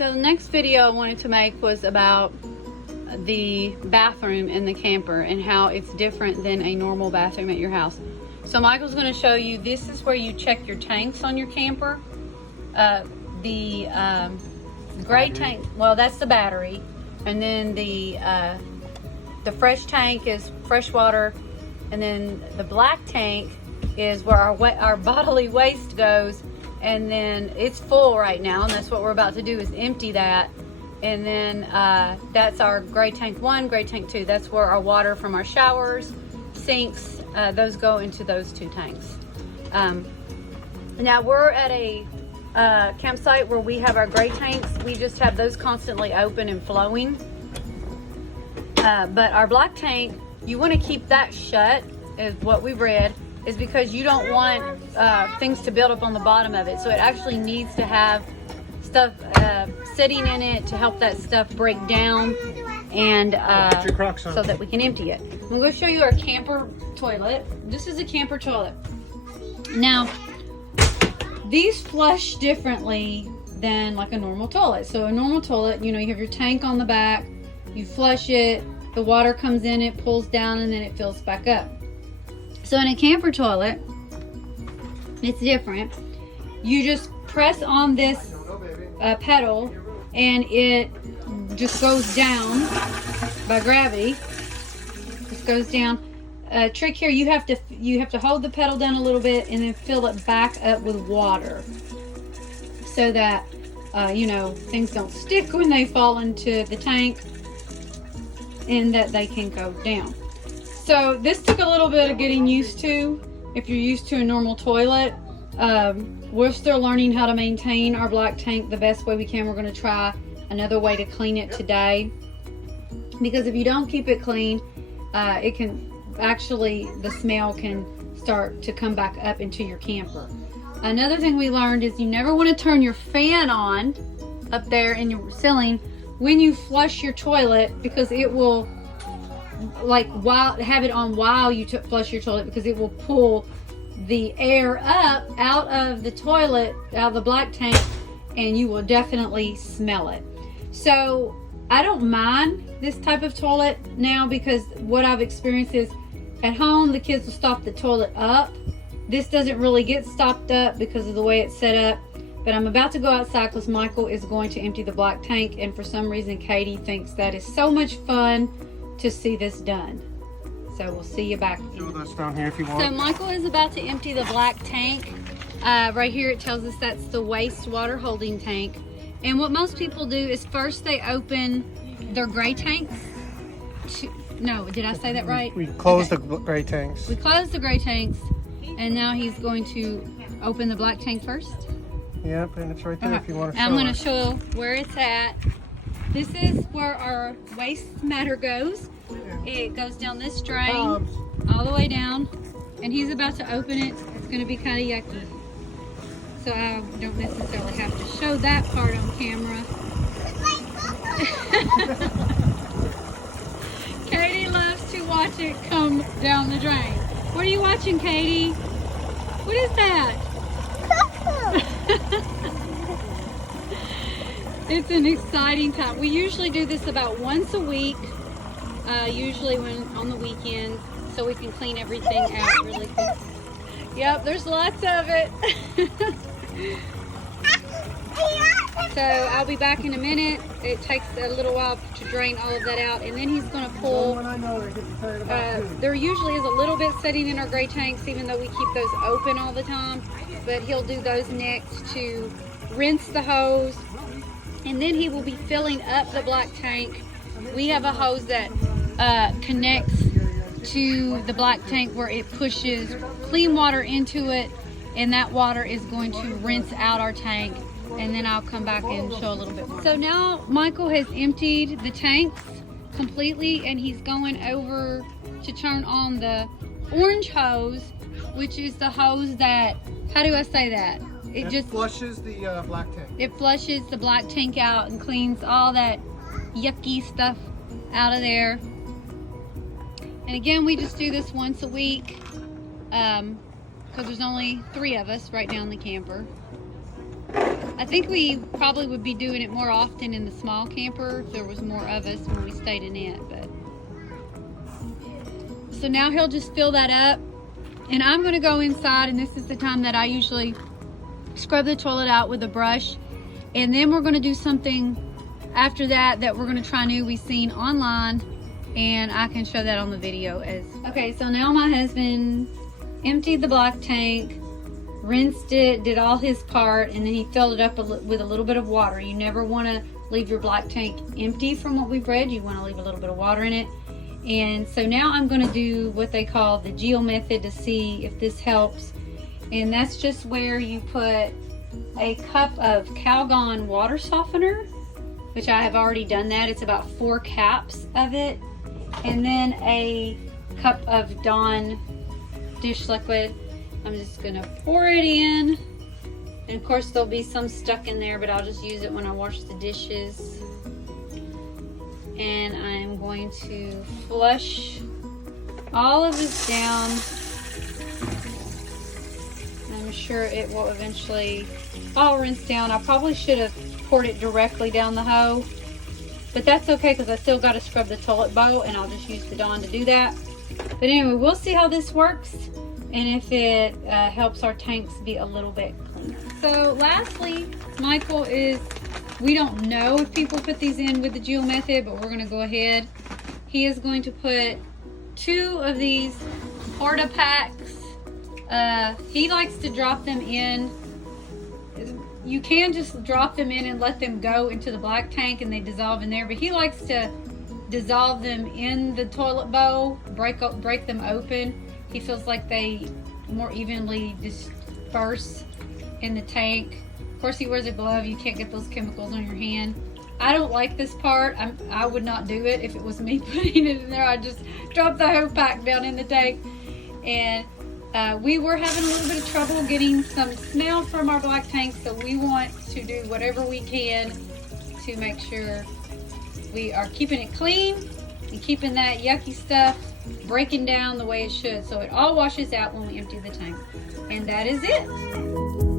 So the next video I wanted to make was about the bathroom in the camper and how it's different than a normal bathroom at your house. So Michael's going to show you, this is where you check your tanks on your camper. The gray tank, well, that's the battery, and then the fresh tank is fresh water, and then the black tank is where our bodily waste goes, and then it's full right now, and that's what we're about to do, is empty that. And then that's our gray tank 1, gray tank 2. That's where our water from our showers, sinks, those go into those 2 tanks. Now we're at a campsite where we have our gray tanks. We just have those constantly open and flowing. But our black tank, you want to keep that shut, is what we read, is because you don't want things to build up on the bottom of it. So it actually needs to have stuff sitting in it to help that stuff break down, and so that we can empty it. I'm going to show you our camper toilet. This is a camper toilet. Now, these flush differently than like a normal toilet. So a normal toilet, you know, you have your tank on the back, you flush it, the water comes in, it pulls down, and then it fills back up. So in a camper toilet, it's different. You just press on this pedal and it just goes down by gravity. Just goes down. Trick here, you have to hold the pedal down a little bit and then fill it back up with water, so that you know, things don't stick when they fall into the tank, and that they can go down. So this took a little bit of getting used to. If you're used to a normal toilet, we're still learning how to maintain our black tank the best way we can. We're going to try another way to clean it today, because if you don't keep it clean, it can actually, the smell can start to come back up into your camper. Another thing we learned is you never want to turn your fan on up there in your ceiling when you flush your toilet, because it will, like, have it on while you flush your toilet, because it will pull the air up out of the toilet, out of the black tank, and you will definitely smell it. So I don't mind this type of toilet now, because what I've experienced is at home the kids will stop the toilet up. This doesn't really get stopped up because of the way it's set up. But I'm about to go outside because Michael is going to empty the black tank, and for some reason Katie thinks that is so much fun to see this done. So we'll see you back. Do this down here if you want. So Michael is about to empty the black tank. Right here it tells us that's the wastewater holding tank. And what most people do is first they open their gray tanks. No, did I say that right? We close the gray tanks. We close the gray tanks, and now he's going to open the black tank first. Yep, and it's right there if you want to show I'm going to it. show where it's at. This is where our waste matter goes. It goes down this drain all the way down, and he's about to open it. It's going to be kind of yucky, so I don't necessarily have to show that part on camera. Katie loves to watch it come down the drain. What are you watching, Katie? What is that? It's an exciting time. We usually do this about once a week, usually when on the weekends, so we can clean everything out really quick. Yep, there's lots of it. So I'll be back in a minute. It takes a little while to drain all of that out, and then he's going to pull. There usually is a little bit sitting in our gray tanks, even though we keep those open all the time. But he'll do those next to rinse the hose, and then he will be filling up the black tank. We have a hose that connects to the black tank where it pushes clean water into it, and that water is going to rinse out our tank, and then I'll come back and show a little bit more. So now Michael has emptied the tanks completely, and he's going over to turn on the orange hose, which is the hose that, how do I say that? It just flushes the black tank. It flushes the black tank out and cleans all that yucky stuff out of there. And again, we just do this once a week because there's only 3 of us right now in the camper. I think we probably would be doing it more often in the small camper if there was more of us when we stayed in it. But so now he'll just fill that up, and I'm gonna go inside, and this is the time that I usually scrub the toilet out with a brush, and then we're gonna do something after that we're gonna try new we've seen online, and I can show that on the video. Okay, so now my husband emptied the black tank, rinsed it, did all his part, and then he filled it up with a little bit of water. You never want to leave your black tank empty from what we've read. You want to leave a little bit of water in it. And so now I'm going to do what they call the Geo method to see if this helps. And that's just where you put a cup of Calgon water softener, which I have already done that. It's about 4 caps of it. And then a cup of Dawn dish liquid. I'm just gonna pour it in, and of course there'll be some stuck in there, but I'll just use it when I wash the dishes. And I'm going to flush all of this down. I'm sure it will eventually all rinse down. I probably should have poured it directly down the hose, but that's okay because I still got to scrub the toilet bowl, and I'll just use the Dawn to do that. But anyway, we'll see how this works and if it helps our tanks be a little bit cleaner. So lastly, Michael we don't know if people put these in with the Geo method, but we're gonna go ahead. He is going to put 2 of these Porta packs. He likes to drop them in. You can just drop them in and let them go into the black tank and they dissolve in there, but he likes to dissolve them in the toilet bowl, break them open. He feels like they more evenly disperse in the tank. Of course, he wears a glove. You can't get those chemicals on your hand. I don't like this part. I would not do it if it was me putting it in there. I'd just drop the whole pack down in the tank. And we were having a little bit of trouble getting some smell from our black tank, so we want to do whatever we can to make sure we are keeping it clean and keeping that yucky stuff breaking down the way it should, so it all washes out when we empty the tank. And that is it.